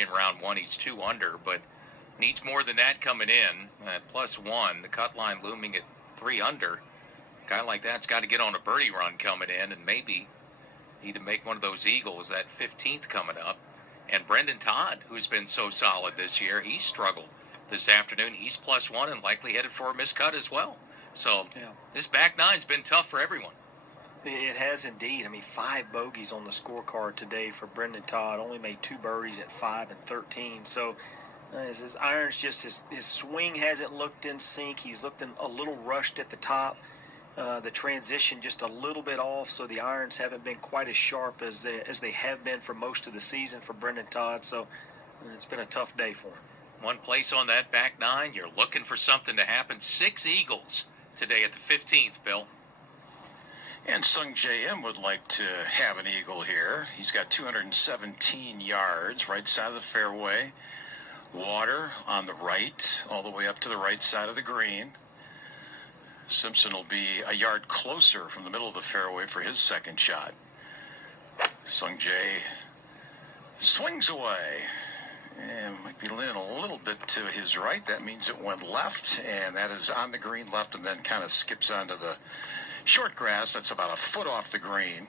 in round one. He's 2 under, but needs more than that coming in at +1. The cut line looming at 3 under. A guy like that's got to get on a birdie run coming in, and maybe need to make one of those eagles. That 15th coming up. And Brendan Todd, who's been so solid this year, he struggled this afternoon. He's +1 and likely headed for a miscut as well. So this back nine's been tough for everyone. It has indeed. I mean, 5 bogeys on the scorecard today for Brendan Todd. Only made 2 birdies at 5 and 13. So his irons his swing hasn't looked in sync. He's looked a little rushed at the top. The transition just a little bit off, so the irons haven't been quite as sharp as they have been for most of the season for Brendan Todd. So it's been a tough day for him. One place on that back nine, you're looking for something to happen. 6 eagles today at the 15th, Bill. And Sung J M would like to have an eagle here. He's got 217 yards, right side of the fairway. Water on the right, all the way up to the right side of the green. Simpson will be a yard closer from the middle of the fairway for his second shot. Sung Jae swings away. And might be leaning a little bit to his right. That means it went left, and that is on the green left, and then kind of skips onto the short grass. That's about a foot off the green.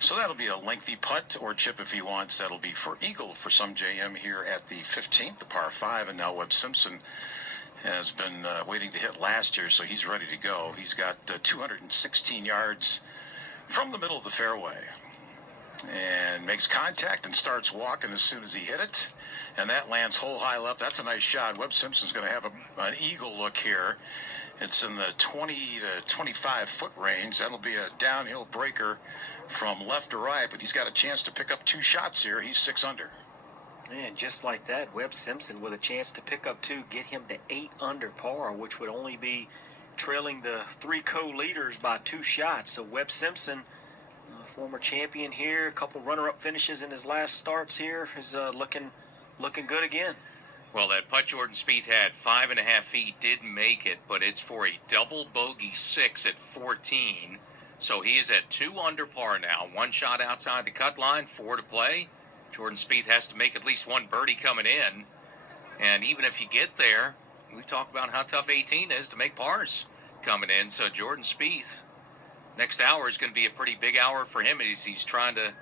So that'll be a lengthy putt or chip if he wants. That'll be for eagle for Sung JM here at the 15th, the par 5. And now Webb Simpson has been waiting to hit last year, so he's ready to go. He's got 216 yards from the middle of the fairway. And makes contact and starts walking as soon as he hit it. And that lands hole high left. That's a nice shot. Webb Simpson's going to have an eagle look here. It's in the 20 to 25 foot range. That'll be a downhill breaker from left to right, but he's got a chance to pick up 2 shots here. He's 6 under. And just like that, Webb Simpson with a chance to pick up 2, get him to 8 under par, which would only be trailing the 3 co-leaders by 2 shots. So Webb Simpson, former champion here, a couple runner-up finishes in his last starts here, is looking good again. Well, that putt Jordan Spieth had 5.5 feet, didn't make it, but it's for a double bogey 6 at 14. So he is at 2 under par now. 1 shot outside the cut line, 4 to play. Jordan Spieth has to make at least 1 birdie coming in. And even if you get there, we talk about how tough 18 is to make pars coming in. So Jordan Spieth, next hour is going to be a pretty big hour for him as he's trying to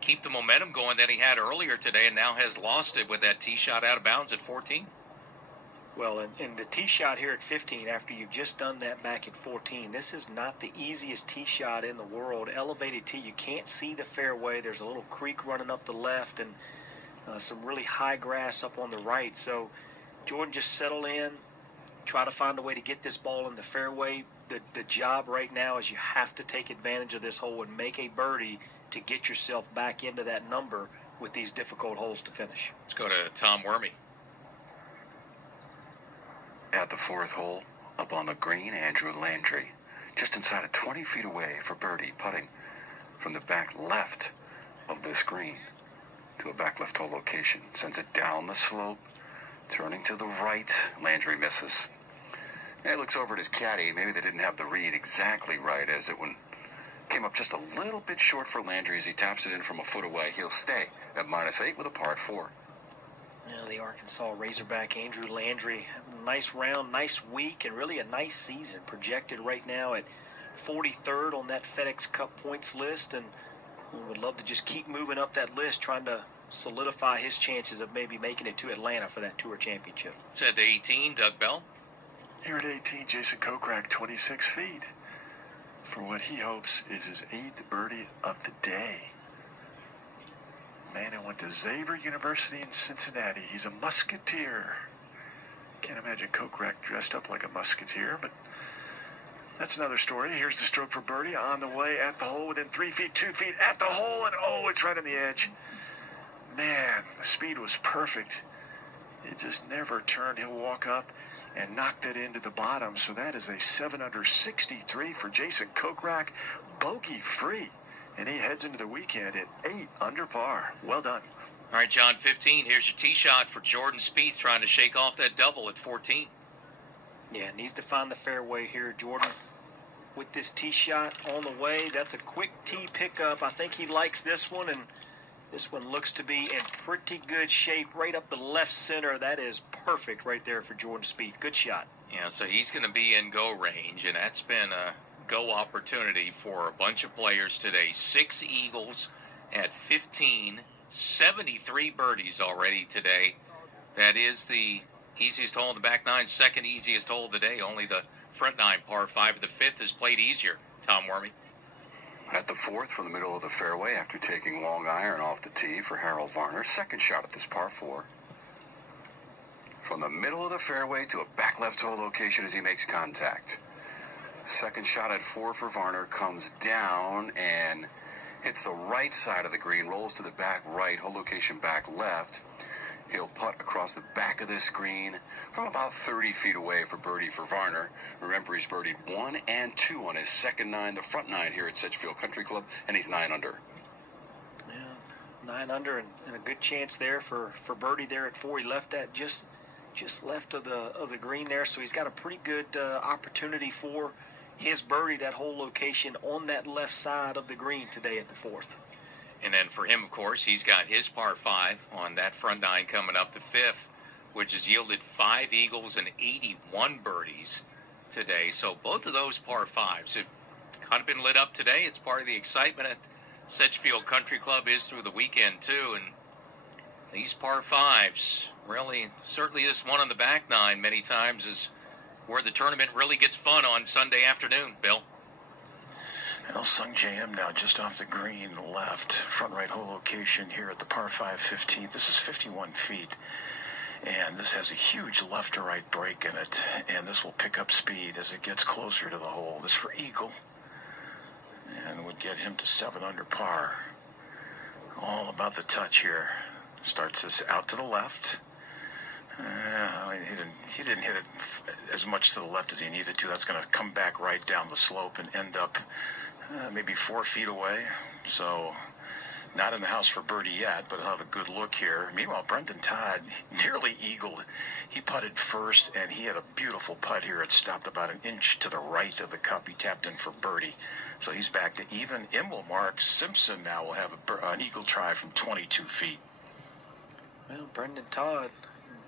keep the momentum going that he had earlier today and now has lost it with that tee shot out of bounds at 14. Well, and the tee shot here at 15, after you've just done that back at 14, this is not the easiest tee shot in the world. Elevated tee, you can't see the fairway. There's a little creek running up the left and some really high grass up on the right. So Jordan just settle in, try to find a way to get this ball in the fairway. The job right now is you have to take advantage of this hole and make a birdie to get yourself back into that number with these difficult holes to finish. Let's go to Tom Wormy. At the 4th hole, up on the green, Andrew Landry, just inside of 20 feet away for birdie, putting from the back left of this green to a back left hole location. Sends it down the slope, turning to the right. Landry misses. And he looks over at his caddy. Maybe they didn't have the read exactly right as it came up just a little bit short for Landry as he taps it in from a foot away. He'll stay at -8 with a par 4. The Arkansas Razorback Andrew Landry, nice round, nice week, and really a nice season. Projected right now at 43rd on that FedEx Cup points list, and we would love to just keep moving up that list, trying to solidify his chances of maybe making it to Atlanta for that Tour Championship. Said 18, Doug Bell. Here at 18, Jason Kokrak, 26 feet, for what he hopes is his 8th birdie of the day. Man who went to Xavier University in Cincinnati. He's a musketeer. Can't imagine Kokrak dressed up like a musketeer, but that's another story. Here's the stroke for birdie on the way at the hole, within 3 feet, 2 feet at the hole, and oh, it's right on the edge. Man, the speed was perfect. It just never turned. He'll walk up and knock that into the bottom. So that is a 7 under 63 for Jason Kokrak, bogey free. And he heads into the weekend at 8 under par. Well done. All right, John, 15. Here's your tee shot for Jordan Spieth trying to shake off that double at 14. Yeah, needs to find the fairway here, Jordan. With this tee shot on the way, that's a quick tee pickup. I think he likes this one, and This one looks to be in pretty good shape, right up the left center. That is perfect right there for Jordan Spieth. Good shot. Yeah, so he's going to be in go range, and that's been a go opportunity for a bunch of players today. 6 eagles at 15, 73 birdies already today. That is the easiest hole in the back nine, second easiest hole of the day. Only the front nine, par 5 of the 5th, is played easier. Tom Wormy. At the 4th from the middle of the fairway after taking long iron off the tee for Harold Varner. Second shot at this par 4. From the middle of the fairway to a back left hole location as he makes contact. Second shot at 4 for Varner comes down and hits the right side of the green, rolls to the back right, hole location back left. He'll putt across the back of this green from about 30 feet away for birdie for Varner. Remember, he's birdied 1 and 2 on his second 9, the front 9 here at Sedgefield Country Club, and he's 9 under. Yeah, 9 under and a good chance there for birdie there at 4. He left that just left of the green there, so he's got a pretty good opportunity for his birdie, that whole location on that left side of the green today at the 4th. And then for him, of course, he's got his par 5 on that front 9 coming up the 5th, which has yielded 5 eagles and 81 birdies today. So both of those par 5s have kind of been lit up today. It's part of the excitement at Sedgefield Country Club is through the weekend, too. And these par 5s, really, certainly this one on the back 9 many times is where the tournament really gets fun on Sunday afternoon, Bill. Well, Sung JM now just off the green left, front right hole location here at the par 5 15th. This is 51 feet, and this has a huge left to right break in it, and this will pick up speed as it gets closer to the hole. This for eagle, and would get him to 7 under par. All about the touch here. Starts this out to the left. He didn't hit it as much to the left as he needed to. That's going to come back right down the slope and end up maybe 4 feet away. So not in the house for birdie yet, but he'll have a good look here. Meanwhile, Brendan Todd nearly eagled. He putted first, and he had a beautiful putt here. It stopped about an inch to the right of the cup. He tapped in for birdie. So he's back to even. In will mark. Simpson now will have an eagle try from 22 feet. Well, Brendan Todd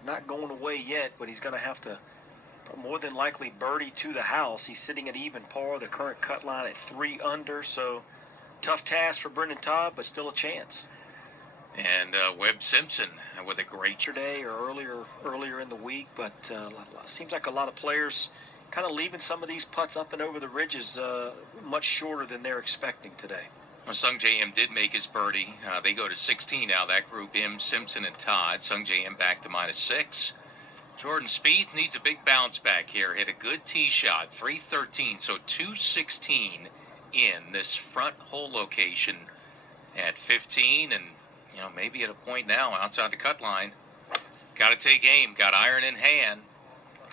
not going away yet, but he's going to have to more than likely birdie to the house. He's sitting at even par, the current cut line at 3 under, so tough task for Brendan Todd, but still a chance. And Webb Simpson with a great Day or earlier in the week, but seems like a lot of players kind of leaving some of these putts up and over the ridges much shorter than they're expecting today. Well, Sung J.M. did make his birdie. They go to 16 now, that group, him, Simpson, and Todd. Sung J.M. back to -6. Jordan Spieth needs a big bounce back here. Hit a good tee shot, 313, so 216 in this front hole location at 15, and maybe at a point now outside the cut line. Got to take aim, got iron in hand.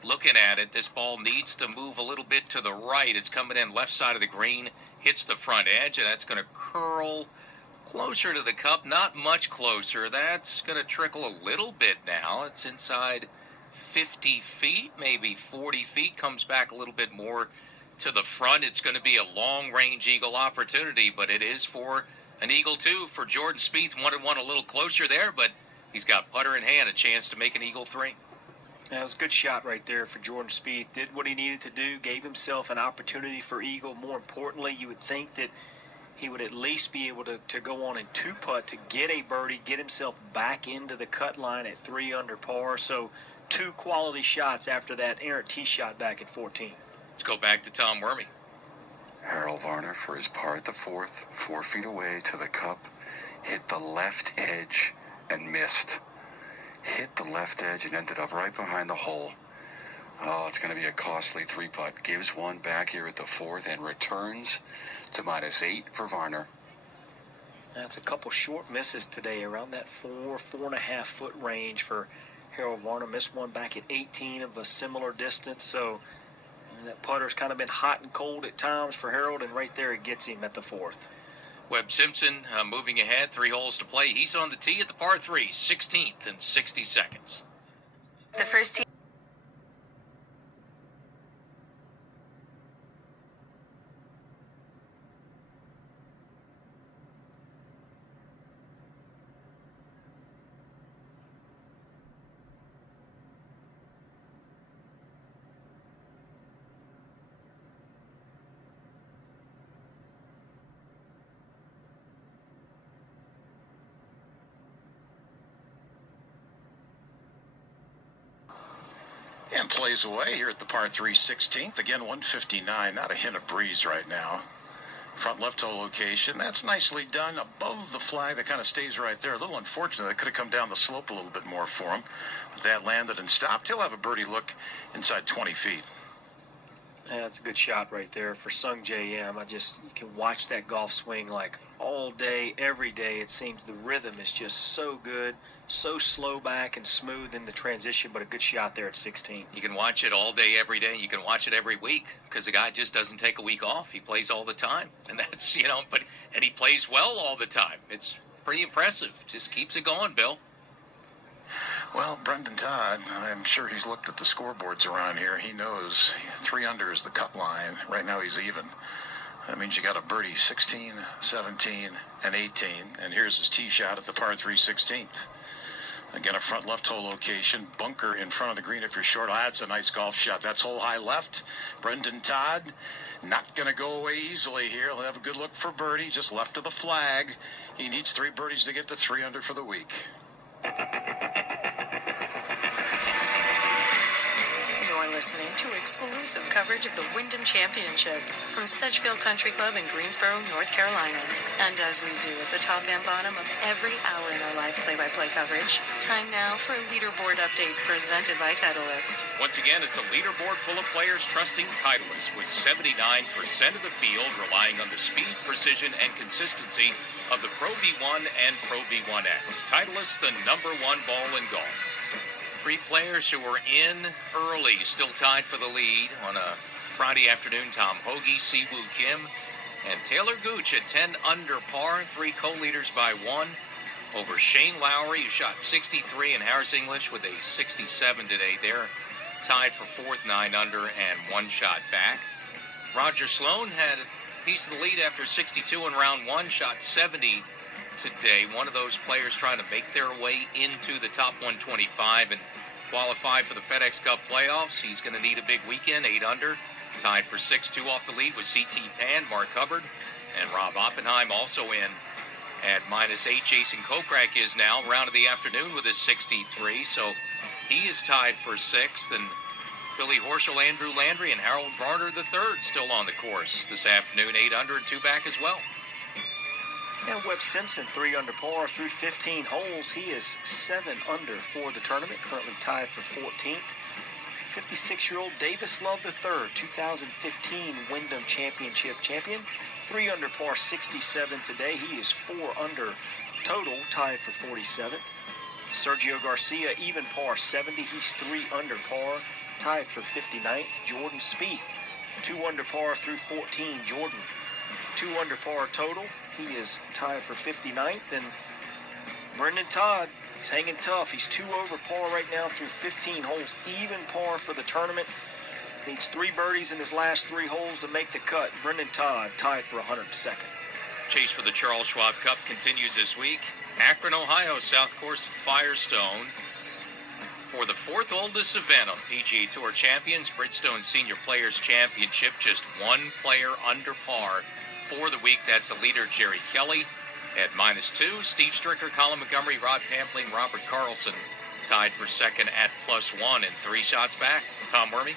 Looking at it, this ball needs to move a little bit to the right. It's coming in left side of the green, hits the front edge, and that's going to curl closer to the cup. Not much closer. That's going to trickle a little bit now. It's inside 50 feet, maybe 40 feet. Comes back a little bit more to the front. It's going to be a long-range eagle opportunity, but it is for an eagle, too, for Jordan Spieth. Wanted one a little closer there, but he's got putter in hand, a chance to make an eagle 3. That was a good shot right there for Jordan Spieth. Did what he needed to do, gave himself an opportunity for eagle. More importantly, you would think that he would at least be able to go on in 2-putt to get a birdie, get himself back into the cut line at 3 under par. So 2 quality shots after that errant tee shot back at 14. Let's go back to Tom Wormy. Harold Varner for his par at the 4th, 4 feet away to the cup, hit the left edge and missed. Hit the left edge and ended up right behind the hole. Oh, it's going to be a costly 3-putt. Gives one back here at the 4th and returns to -8 for Varner. That's a couple short misses today, around that 4.5 foot range for Harold Varner. Missed one back at 18 of a similar distance, so that putter's kind of been hot and cold at times for Harold, and right there it gets him at the 4th. Webb Simpson moving ahead, 3 holes to play. He's on the tee at the par 3, 16th and 60 seconds. The first tee. And plays away here at the par 3 16th. Again, 159. Not a hint of breeze right now. Front left hole location. That's nicely done above the flag. That kind of stays right there. A little unfortunate. That could have come down the slope a little bit more for him. But that landed and stopped. He'll have a birdie look inside 20 feet. Yeah, that's a good shot right there for Sung J.M. You can watch that golf swing like all day, every day. It seems the rhythm is just so good, so slow back and smooth in the transition, but a good shot there at 16. You can watch it all day, every day. You can watch it every week because the guy just doesn't take a week off. He plays all the time, and that's, and he plays well all the time. It's pretty impressive. Just keeps it going, Bill. Well, Brendan Todd, I'm sure he's looked at the scoreboards around here. He knows 3 under is the cut line. Right now he's even. That means you got a birdie 16, 17, and 18. And here's his tee shot at the par 3 16th. Again, a front left hole location. Bunker in front of the green if you're short. That's a nice golf shot. That's hole high left. Brendan Todd not going to go away easily here. He'll have a good look for birdie just left of the flag. He needs 3 birdies to get to 3 under for the week. You're listening to exclusive coverage of the Wyndham Championship from Sedgefield Country Club in Greensboro, North Carolina. And as we do at the top and bottom of every hour in our live play-by-play coverage, time now for a leaderboard update presented by Titleist. Once again, it's a leaderboard full of players trusting Titleist, with 79% of the field relying on the speed, precision, and consistency of the Pro V1 and Pro V1X. Titleist, the #1 ball in golf. 3 players who were in early, still tied for the lead on a Friday afternoon. Tom Hoge, Siwoo Kim, and Taylor Gooch at 10 under par. 3 co-leaders by 1 over Shane Lowry, who shot 63, and Harris English with a 67 today. They're tied for 4th, 9 under, and 1 shot back. Roger Sloan had a piece of the lead after 62 in round 1, shot 70 today. One of those players trying to make their way into the top 125 and qualify for the FedEx Cup playoffs. He's going to need a big weekend, 8 under. Tied for 6-2 off the lead with C.T. Pan, Mark Hubbard, and Rob Oppenheim also in at -8. Jason Kokrak is now round of the afternoon with his 63, so he is tied for 6th. And Billy Horschel, Andrew Landry, and Harold Varner III still on the course this afternoon, 8 under and 2 back as well. And Webb Simpson, 3 under par through 15 holes. He is 7 under for the tournament, currently tied for 14th. 56-year-old Davis Love III, 2015 Wyndham Championship champion. 3 under par, 67 today. He is 4 under total, tied for 47th. Sergio Garcia, even par, 70. He's 3 under par, tied for 59th. Jordan Spieth, 2 under par through 14. Jordan, 2 under par total. He is tied for 59th. And Brendan Todd is hanging tough. He's 2 over par right now through 15 holes. Even par for the tournament. Needs 3 birdies in his last 3 holes to make the cut. Brendan Todd tied for 102nd. Chase for the Charles Schwab Cup continues this week. Akron, Ohio, South Course of Firestone. For the 4th oldest event on PGA Tour champions, Bridgestone Senior Players Championship, just 1 player under par for the week. That's the leader, Jerry Kelly, at -2. Steve Stricker, Colin Montgomery, Rod Pampling, Robert Carlson tied for 2nd at +1 and 3 shots back. Tom Wormy.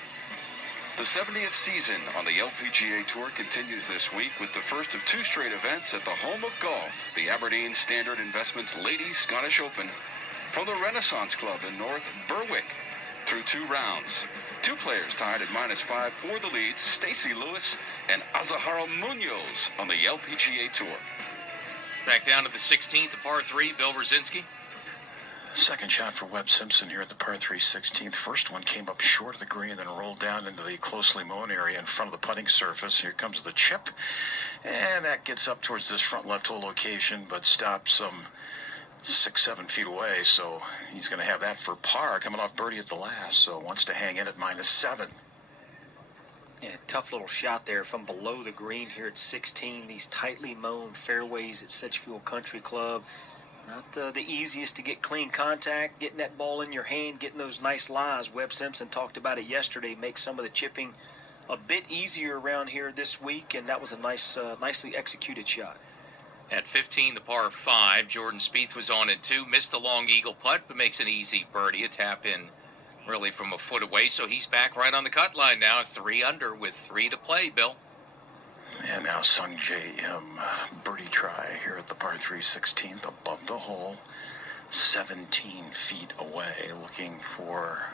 The 70th season on the LPGA Tour continues this week with the first of 2 straight events at the home of golf, the Aberdeen Standard Investments Ladies Scottish Open, from the Renaissance Club in North Berwick. Through 2 rounds, 2 players tied at -5 for the leads, Stacey Lewis and Azahara Munoz on the LPGA Tour. Back down to the 16th, the par 3, Bill Rosinski. Second shot for Webb Simpson here at the par 3 16th. First one came up short of the green, then rolled down into the closely mown area in front of the putting surface. Here comes the chip, and that gets up towards this front left hole location, but stops some 6-7 feet away, so he's going to have that for par, coming off birdie at the last, so wants to hang in at -7. Yeah, tough little shot there from below the green here at 16. These tightly mown fairways at Sedgefield Country Club. Not the easiest to get clean contact, getting that ball in your hand, getting those nice lies. Webb Simpson talked about it yesterday, make some of the chipping a bit easier around here this week, and that was a nicely executed shot. At 15, the par 5, Jordan Spieth was on at 2, missed the long eagle putt, but makes an easy birdie, a tap in really from a foot away, so he's back right on the cut line now, 3 under with 3 to play, Bill. And now Sung J.M. birdie try here at the par 3 16th above the hole, 17 feet away, looking for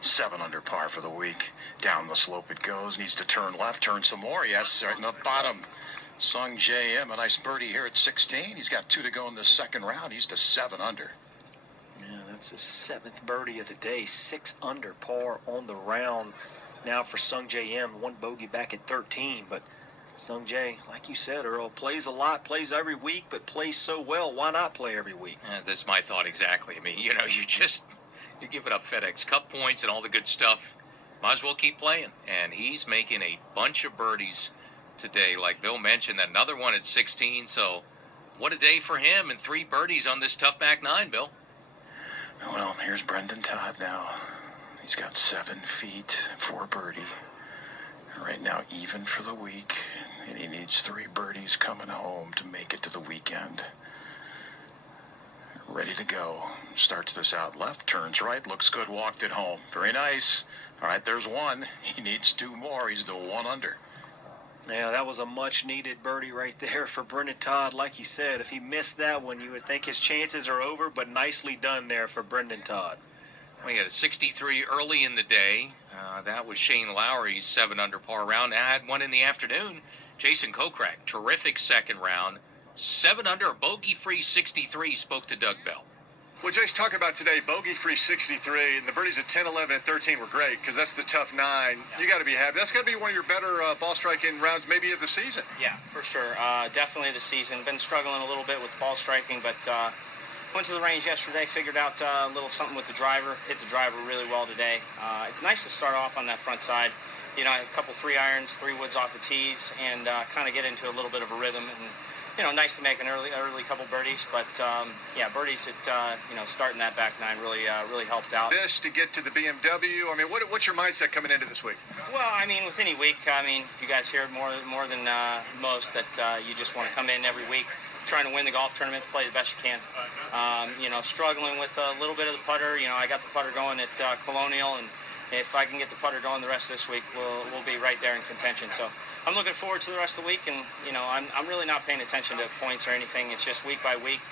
7 under par for the week. Down the slope it goes, needs to turn left, turn some more, yes, right in the bottom. Sung J.M., a nice birdie here at 16. He's got 2 to go in the second round. He's to 7 under. Yeah, that's his 7th birdie of the day, 6 under par on the round. Now for Sung J.M., 1 bogey back at 13, but Sung J, like you said, Earl, plays a lot, plays every week, but plays so well. Why not play every week? That's my thought exactly. I mean, you're giving up FedEx Cup points and all the good stuff. Might as well keep playing. And he's making a bunch of birdies today. Like Bill mentioned, another one at 16. So what a day for him, and 3 birdies on this tough back 9, Bill. Well, here's Brendan Todd now. He's got 7 feet for birdie. Right now, even for the week, and he needs 3 birdies coming home to make it to the weekend. Ready to go. Starts this out left, turns right, looks good, walked it home. Very nice. All right, there's 1. He needs 2 more. He's the 1 under. Yeah, that was a much-needed birdie right there for Brendan Todd. Like you said, if he missed that one, you would think his chances are over, but nicely done there for Brendan Todd. We had a 63 early in the day. That was Shane Lowry's 7 under par round. I had one in the afternoon. Jason Kokrak, terrific second round. 7 under, bogey-free 63, spoke to Doug Bell. Well, Jace, talk about today, bogey-free 63, and the birdies at 10, 11, and 13 were great because that's the tough 9. Yeah. You got to be happy. That's got to be one of your better ball striking rounds maybe of the season. Yeah, for sure. Definitely the season. Been struggling a little bit with the ball striking, but went to the range yesterday, figured out a little something with the driver. Hit the driver really well today. It's nice to start off on that front side. You know, a couple 3 irons, 3 woods off of tees, and kind of get into a little bit of a rhythm. And nice to make an early couple birdies, but yeah, birdies at starting that back 9 really helped out. This to get to the BMW. I mean, what's your mindset coming into this week? Well, I mean, with any week, you guys hear it more than most that you just want to come in every week, trying to win the golf tournament, play the best you can. Struggling with a little bit of the putter. I got the putter going at Colonial, and if I can get the putter going the rest of this week, we'll be right there in contention. So I'm looking forward to the rest of the week, and I'm really not paying attention to points or anything. It's just week by week.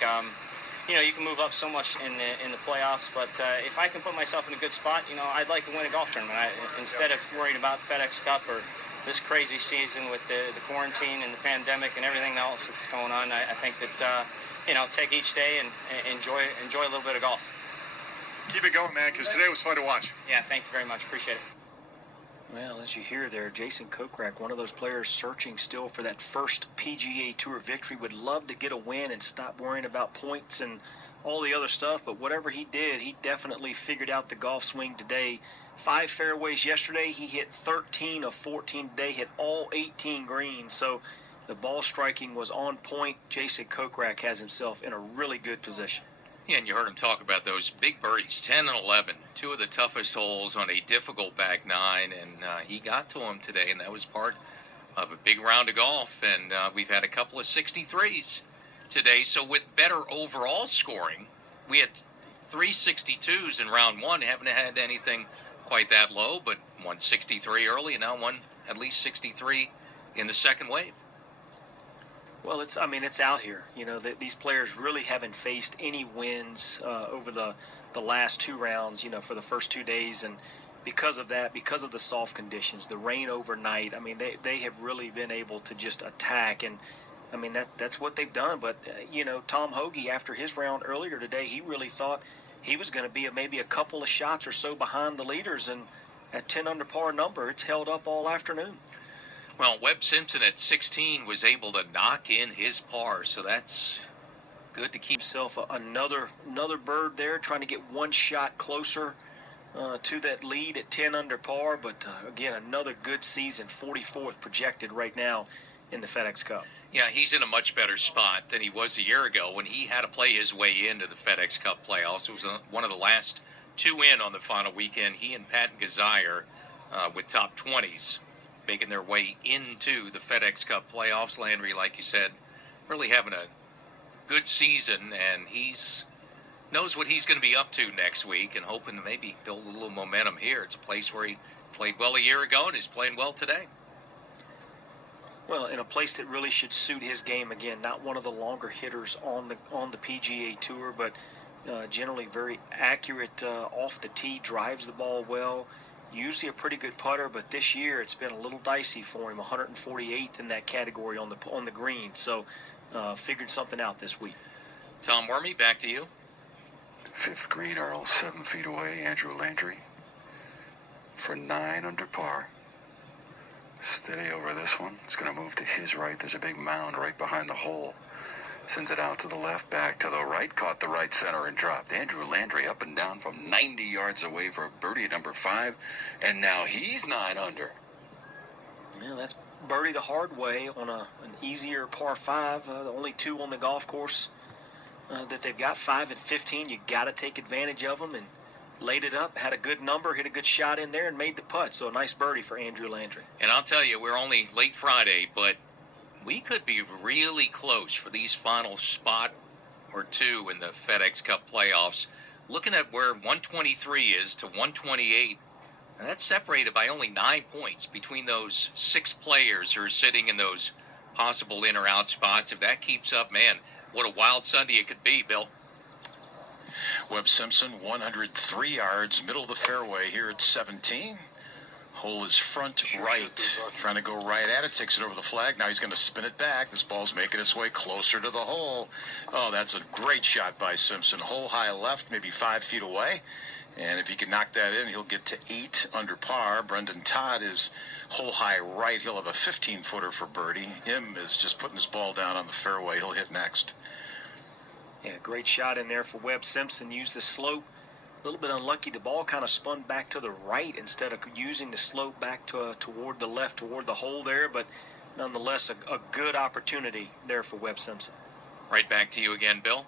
You can move up so much in the playoffs, but if I can put myself in a good spot, I'd like to win a golf tournament. Instead of worrying about FedEx Cup or this crazy season with the quarantine and the pandemic and everything else that's going on, I think that take each day and enjoy a little bit of golf. Keep it going, man, because today was fun to watch. Yeah, thank you very much. Appreciate it. Well, as you hear there, Jason Kokrak, one of those players searching still for that first PGA Tour victory, would love to get a win and stop worrying about points and all the other stuff, but whatever he did, he definitely figured out the golf swing today. 5 fairways yesterday, he hit 13 of 14 today, hit all 18 greens, so the ball striking was on point. Jason Kokrak has himself in a really good position. Yeah, and you heard him talk about those big birdies, 10 and 11, 2 of the toughest holes on a difficult back 9, and he got to them today, and that was part of a big round of golf, and we've had a couple of 63s today. So with better overall scoring, we had 3 62s in round 1, haven't had anything quite that low, but 163 early, and now one at least 63 in the second wave. Well, it's out here. These players really haven't faced any wins over the last 2 rounds, for the first 2 days. And because of that, because of the soft conditions, the rain overnight, they have really been able to just attack. And, that's what they've done. But, Tom Hoge, after his round earlier today, he really thought he was going to be maybe a couple of shots or so behind the leaders. And at 10 under par number, it's held up all afternoon. Well, Webb Simpson at 16 was able to knock in his par, so that's good to keep himself another bird there, trying to get 1 shot closer to that lead at 10 under par. But again, another good season, 44th projected right now in the FedEx Cup. Yeah, he's in a much better spot than he was a year ago when he had to play his way into the FedEx Cup playoffs. It was one of the last 2 in on the final weekend. He and Pat Gazire with top 20s. Making their way into the FedEx Cup playoffs. Landry, like you said, really having a good season, and he's knows what he's going to be up to next week and hoping to maybe build a little momentum here. It's a place where he played well a year ago and is playing well today. Well, in a place that really should suit his game. Again, not one of the longer hitters on the PGA Tour, but generally very accurate off the tee, drives the ball well. Usually a pretty good putter, but this year it's been a little dicey for him. 148th in that category on the green. So figured something out this week. Tom Wormy, back to you. Fifth green, Earl, 7 feet away, Andrew Landry for 9 under par. Steady over this one. It's going to move to his right. There's a big mound right behind the hole. Sends it out to the left, back to the right. Caught the right center and dropped. Andrew Landry up and down from 90 yards away for a birdie at number 5. And now he's 9 under. Yeah, that's birdie the hard way on an easier par 5. The only 2 on the golf course that they've got, 5 and 15. You got to take advantage of them, and laid it up, had a good number, hit a good shot in there, and made the putt. So a nice birdie for Andrew Landry. And I'll tell you, we're only late Friday, but we could be really close for these final spot or 2 in the FedEx Cup playoffs. Looking at where 123 is to 128, and that's separated by only 9 points between those 6 players who are sitting in those possible in or out spots. If that keeps up, man, what a wild Sunday it could be, Bill. Webb Simpson, 103 yards, middle of the fairway here at 17. Hole is front right. Trying to go right at it, takes it over the flag. Now he's going to spin it back. This ball's making its way closer to the hole. Oh, that's a great shot by Simpson. Hole high left, maybe 5 feet away. And if he can knock that in, he'll get to 8 under par. Brendan Todd is hole high right. He'll have a 15-footer for birdie. Him is just putting his ball down on the fairway. He'll hit next. Yeah, great shot in there for Webb Simpson. Used the slope. A little bit unlucky. The ball kind of spun back to the right instead of using the slope back toward the left, toward the hole there. But nonetheless, a good opportunity there for Webb Simpson. Right back to you again, Bill.